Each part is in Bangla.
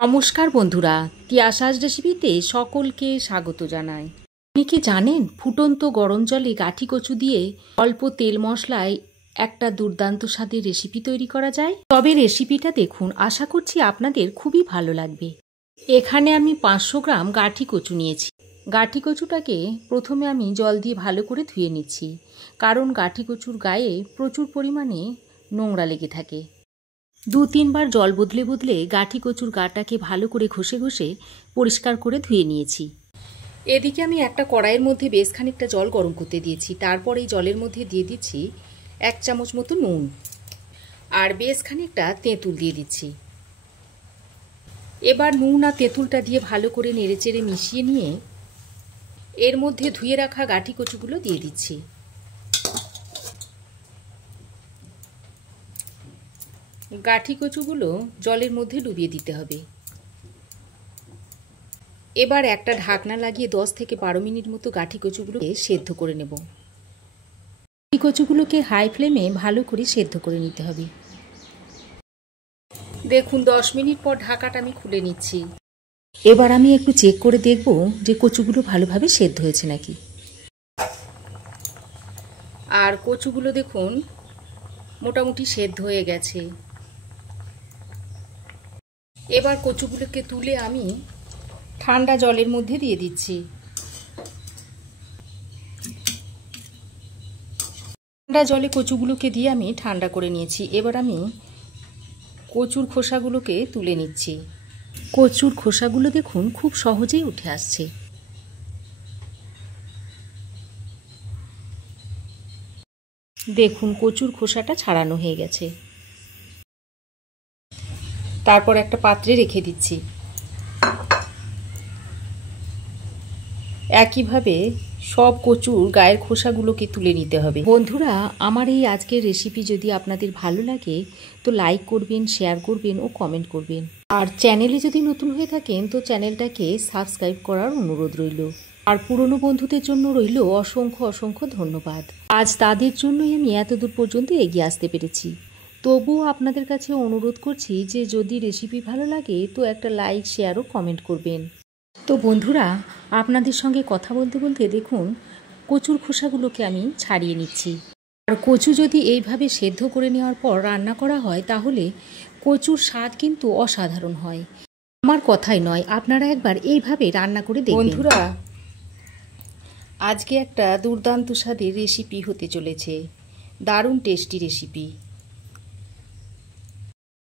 নমস্কার বন্ধুরা, তিয়াশাস রেসিপিতে সকলকে স্বাগত জানাই। আপনি কি জানেন ফুটন্ত গরম জলে গাঠি কচু দিয়ে অল্প তেল মশলায় একটা দুর্দান্ত স্বাদের রেসিপি তৈরি করা যায়? তবে রেসিপিটা দেখুন, আশা করছি আপনাদের খুবই ভালো লাগবে। এখানে আমি 500 গ্রাম গাঠি কচু নিয়েছি। গাঠি কচুটাকে প্রথমে আমি জল দিয়ে ভালো করে ধুয়ে নিচ্ছি, কারণ গাঠি কচুর গায়ে প্রচুর পরিমাণে নোংরা লেগে থাকে। 2-3 বার জল বদলে বদলে গাঠি কচুর গাটাকে ভালো করে ঘষে ঘষে পরিষ্কার করে ধুয়ে নিয়েছি। এদিকে আমি একটা কড়াইয়ের মধ্যে বেশ খানিকটা জল গরম করতে দিয়েছি। তারপর এই জলের মধ্যে দিয়ে দিচ্ছি 1 চামচ মতো নুন আর বেশ খানিকটা তেঁতুল দিয়ে দিচ্ছি। এবার নুন আর তেঁতুলটা দিয়ে ভালো করে নেড়েচেড়ে মিশিয়ে নিয়ে এর মধ্যে ধুয়ে রাখা গাঠি কচুগুলো দিয়ে দিচ্ছি। গাঠি কচুগুলো জলের মধ্যে ডুবিয়ে দিতে হবে। এবার একটা ঢাকনা লাগিয়ে 10 থেকে 12 মিনিট মতো গাঠি কচুগুলোকে সেদ্ধ করে নেব। গাঠি কচুগুলোকে হাই ফ্লেমে ভালো করে সেদ্ধ করে নিতে হবে। দেখুন 10 মিনিট পর ঢাকাটা আমি খুলে নিচ্ছি। এবার আমি একটু চেক করে দেখব যে কচুগুলো ভালোভাবে সেদ্ধ হয়েছে নাকি। আর কচুগুলো দেখুন মোটামুটি সেদ্ধ হয়ে গেছে। এবার কচুগুলোকে তুলে আমি ঠান্ডা জলের মধ্যে দিয়ে দিচ্ছি। ঠান্ডা জলে কচুগুলোকে দিয়ে আমি ঠান্ডা করে নিয়েছি। এবার আমি কচুর খোসাগুলোকে তুলে নিচ্ছি। কচুর খোসাগুলো দেখুন খুব সহজেই উঠে আসছে। দেখুন কচুর খোসাটা ছাড়ানো হয়ে গেছে। তারপর একটা পাত্রে রেখে দিচ্ছি। একইভাবে সব কচুর গায়ের খোসাগুলোকে তুলে নিতে হবে। বন্ধুরা, আমার এই আজকের রেসিপি যদি আপনাদের ভালো লাগে তো লাইক করবেন, শেয়ার করবেন ও কমেন্ট করবেন। আর চ্যানেলে যদি নতুন হয়ে থাকেন তো চ্যানেলটাকে সাবস্ক্রাইব করার অনুরোধ রইল। আর পুরনো বন্ধুদের জন্য রইল অসংখ্য অসংখ্য ধন্যবাদ। আজ তাদের জন্যই আমি এতদূর পর্যন্ত এগিয়ে আসতে পেরেছি। তবুও আপনাদের কাছে অনুরোধ করছি যে যদি রেসিপি ভালো লাগে তো একটা লাইক, শেয়ার ও কমেন্ট করবেন। তো বন্ধুরা, আপনাদের সঙ্গে কথা বলতে বলতে দেখুন কচুর খোসাগুলোকে আমি ছাড়িয়ে নিচ্ছি। আর কচু যদি এইভাবে সেদ্ধ করে নেওয়ার পর রান্না করা হয় তাহলে কচুর স্বাদ কিন্তু অসাধারণ হয়। আমার কথাই নয়, আপনারা একবার এইভাবে রান্না করে দেখবেন। বন্ধুরা, আজকে একটা দুর্দান্ত স্বাদের রেসিপি হতে চলেছে, দারুণ টেস্টি রেসিপি।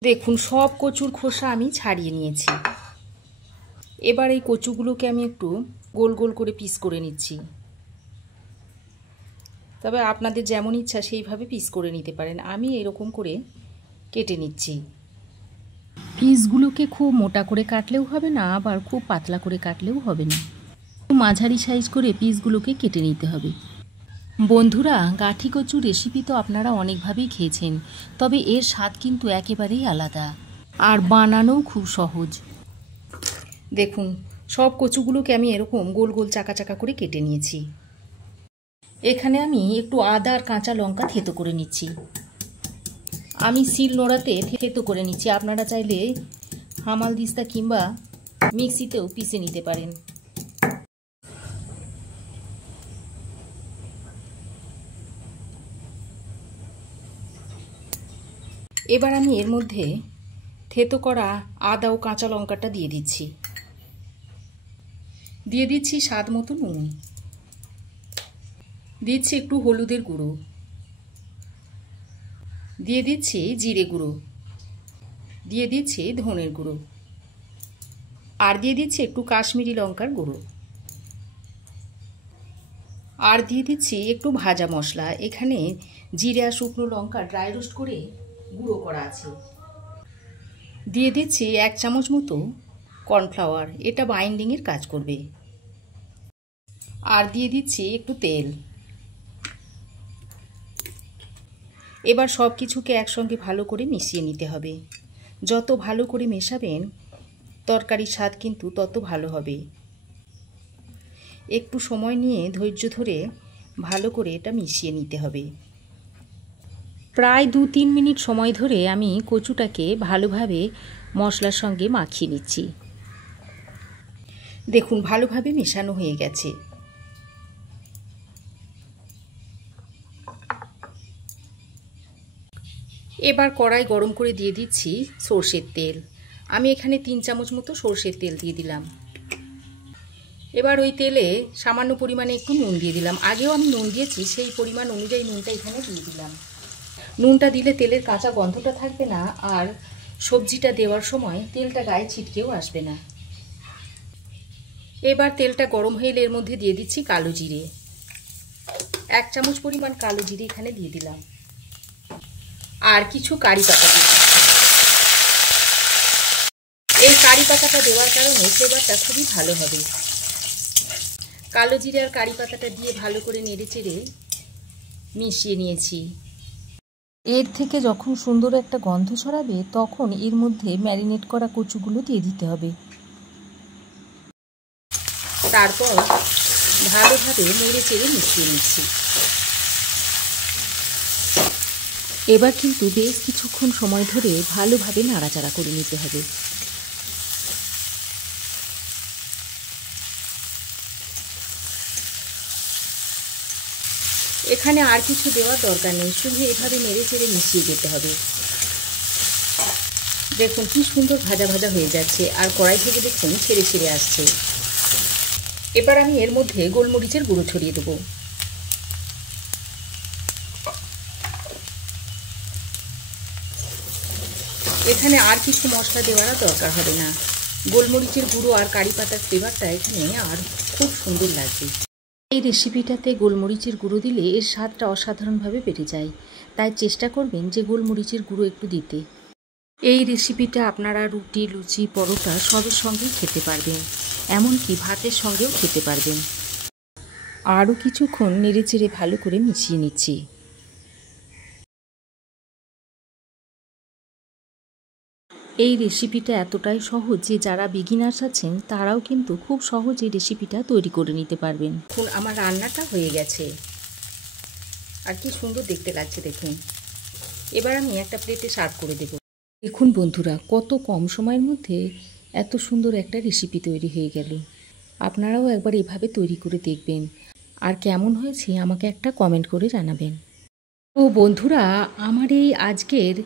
দেখুন সব কচুর খোসা আমি ছাড়িয়ে নিয়েছি। এবার এই কচুগুলোকে আমি একটু গোল গোল করে পিস করে নিচ্ছি। তবে আপনাদের যেমন ইচ্ছা সেইভাবে পিস করে নিতে পারেন। আমি এরকম করে কেটে নিচ্ছি। পিসগুলোকে খুব মোটা করে কাটলেও হবে না, আবার খুব পাতলা করে কাটলেও হবে না। মাঝারি সাইজ করে পিসগুলোকে কেটে নিতে হবে। বন্ধুরা, গাঠি কচুর রেসিপি তো আপনারা অনেকভাবেই খেয়েছেন, তবে এর স্বাদ কিন্তু একেবারেই আলাদা আর বানানোও খুব সহজ। দেখুন সব কচুগুলোকে আমি এরকম গোল গোল চাকা চাকা করে কেটে নিয়েছি। এখানে আমি একটু আদা আর কাঁচা লঙ্কা থেতো করে নিচ্ছি। আমি শিল নোড়াতে থেতো করে নিচ্ছি। আপনারা চাইলে হামালদিস্তা কিংবা মিক্সিতেও পিষে নিতে পারেন। এবার আমি এর মধ্যে থেতো করা আদা ও কাঁচা লঙ্কাটা দিয়ে দিচ্ছি। দিয়ে দিচ্ছি স্বাদ মতো নুন, দিচ্ছি একটু হলুদের গুঁড়ো, দিয়ে দিচ্ছি জিরে গুঁড়ো, দিয়ে দিচ্ছি ধনের গুঁড়ো, আর দিয়ে দিচ্ছি একটু কাশ্মীরি লঙ্কার গুঁড়ো, আর দিয়ে দিচ্ছি একটু ভাজা মশলা। এখানে জিরে আর শুকনো লঙ্কা ড্রাই রোস্ট করে গুঁড়ো করা আছে। দিয়ে দিচ্ছি 1 চামচ মতো কর্নফ্লাওয়ার, এটা বাইন্ডিংয়ের কাজ করবে। আর দিয়ে দিচ্ছি একটু তেল। এবার সব কিছুকে একসঙ্গে ভালো করে মিশিয়ে নিতে হবে। যত ভালো করে মেশাবেন তরকারির স্বাদ কিন্তু তত ভালো হবে। একটু সময় নিয়ে ধৈর্য ধরে ভালো করে এটা মিশিয়ে নিতে হবে। প্রায় 2-3 মিনিট সময় ধরে আমি কচুটাকে ভালোভাবে মশলার সঙ্গে মাখিয়ে নিচ্ছি। দেখুন ভালোভাবে মেশানো হয়ে গেছে। এবার কড়াই গরম করে দিয়ে দিচ্ছি সর্ষের তেল। আমি এখানে 3 চামচ মতো সর্ষের তেল দিয়ে দিলাম। এবার ওই তেলে সামান্য পরিমাণে একটু নুন দিয়ে দিলাম। আগেও আমি নুন দিয়েছি, সেই পরিমাণ অনুযায়ী নুনটা এখানে দিয়ে দিলাম। নুনটা দিলে তেলের কাঁচা গন্ধটা থাকবে না, আর সবজিটা দেওয়ার সময় তেলটা গায়ে ছিটকেও আসবে না। এবার তেলটা গরম হয়ে এর মধ্যে দিয়ে দিচ্ছি কালো জিরে। 1 চামচ পরিমাণ কালো জিরে এখানে দিয়ে দিলাম, আর কিছু কারি পাতা দিয়ে দিচ্ছি। এই কারি পাতাটা দেওয়ার কারণে ফ্লেভারটা খুবই ভালো হবে। কালো জিরে আর কারি পাতাটা দিয়ে ভালো করে নেড়েচেড়ে মিশিয়ে নিয়েছি। এর থেকে যখন সুন্দর একটা গন্ধ ছড়াবে তখন এর মধ্যে ম্যারিনেট করা কচুগুলো দিয়ে দিতে হবে। তারপর ভালোভাবে নেড়েচেড়ে মিশিয়ে নিচ্ছি। এবার কিন্তু বেশ কিছুক্ষণ সময় ধরে ভালোভাবে নাড়াচাড়া করে নিতে হবে। এখানে আর কিছু দেওয়ার দরকার নেই, শুধু এভাবে নেড়েচেড়ে মিশিয়ে যেতে হবে। দেখুন কি সুন্দর ভাজা ভাজা হয়ে যাচ্ছে, আর কড়াই থেকে দেখুন ছেড়ে ছেড়ে আসছে। এবার আমি এর মধ্যে গোলমরিচের গুঁড়ো ছড়িয়ে দেবো। এখানে আর কিছু মশলা দেওয়ার দরকার হবে না। গোলমরিচের গুঁড়ো আর কারি পাতার ফ্লেভারটা এখানে আর খুব সুন্দর লাগবে। এই রেসিপিটাতে গোলমরিচের গুঁড়ো দিলে এর স্বাদটা অসাধারণভাবে বেড়ে যায়, তাই চেষ্টা করবেন যে গোলমরিচের গুঁড়ো একটু দিতে। এই রেসিপিটা আপনারা রুটি, লুচি, পরোটা সবের সঙ্গেই খেতে পারবেন, এমনকি ভাতের সঙ্গেও খেতে পারবেন। আরও কিছুক্ষণ নেড়েচেড়ে ভালো করে মিশিয়ে নিচ্ছি। এই রেসিপিটা এতটাই সহজ যে যারা বিগিনার্স আছেন তারাও কিন্তু খুব সহজে রেসিপিটা তৈরি করে নিতে পারবেন। এখন আমার রান্নাটা হয়ে গেছে, আর কি সুন্দর দেখতে লাগছে দেখুন। এবার আমি একটা প্লেটে সার্ভ করে দেব। দেখুন বন্ধুরা, কত কম সময়ের মধ্যে এত সুন্দর একটা রেসিপি তৈরি হয়ে গেল। আপনারাও একবার এভাবে তৈরি করে দেখবেন, আর কেমন হয়েছে আমাকে একটা কমেন্ট করে জানাবেন। তো বন্ধুরা, আমার এই আজকের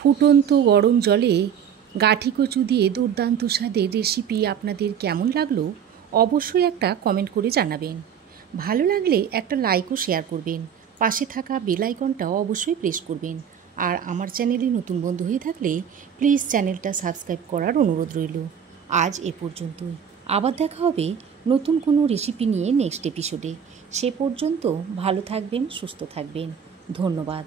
ফুটন্ত গরম জলে গাঠি কচু দিয়ে দুর্দান্ত স্বাদের রেসিপি আপনাদের কেমন লাগলো অবশ্যই একটা কমেন্ট করে জানাবেন। ভালো লাগলে একটা লাইক ও শেয়ার করবেন। পাশে থাকা বেল আইকনটাও অবশ্যই প্রেস করবেন। আর আমার চ্যানেলে নতুন বন্ধু হয়ে থাকলে প্লিজ চ্যানেলটা সাবস্ক্রাইব করার অনুরোধ রইল। আজ এ পর্যন্তই। আবার দেখা হবে নতুন কোনো রেসিপি নিয়ে নেক্সট এপিসোডে। সে পর্যন্ত ভালো থাকবেন, সুস্থ থাকবেন। ধন্যবাদ।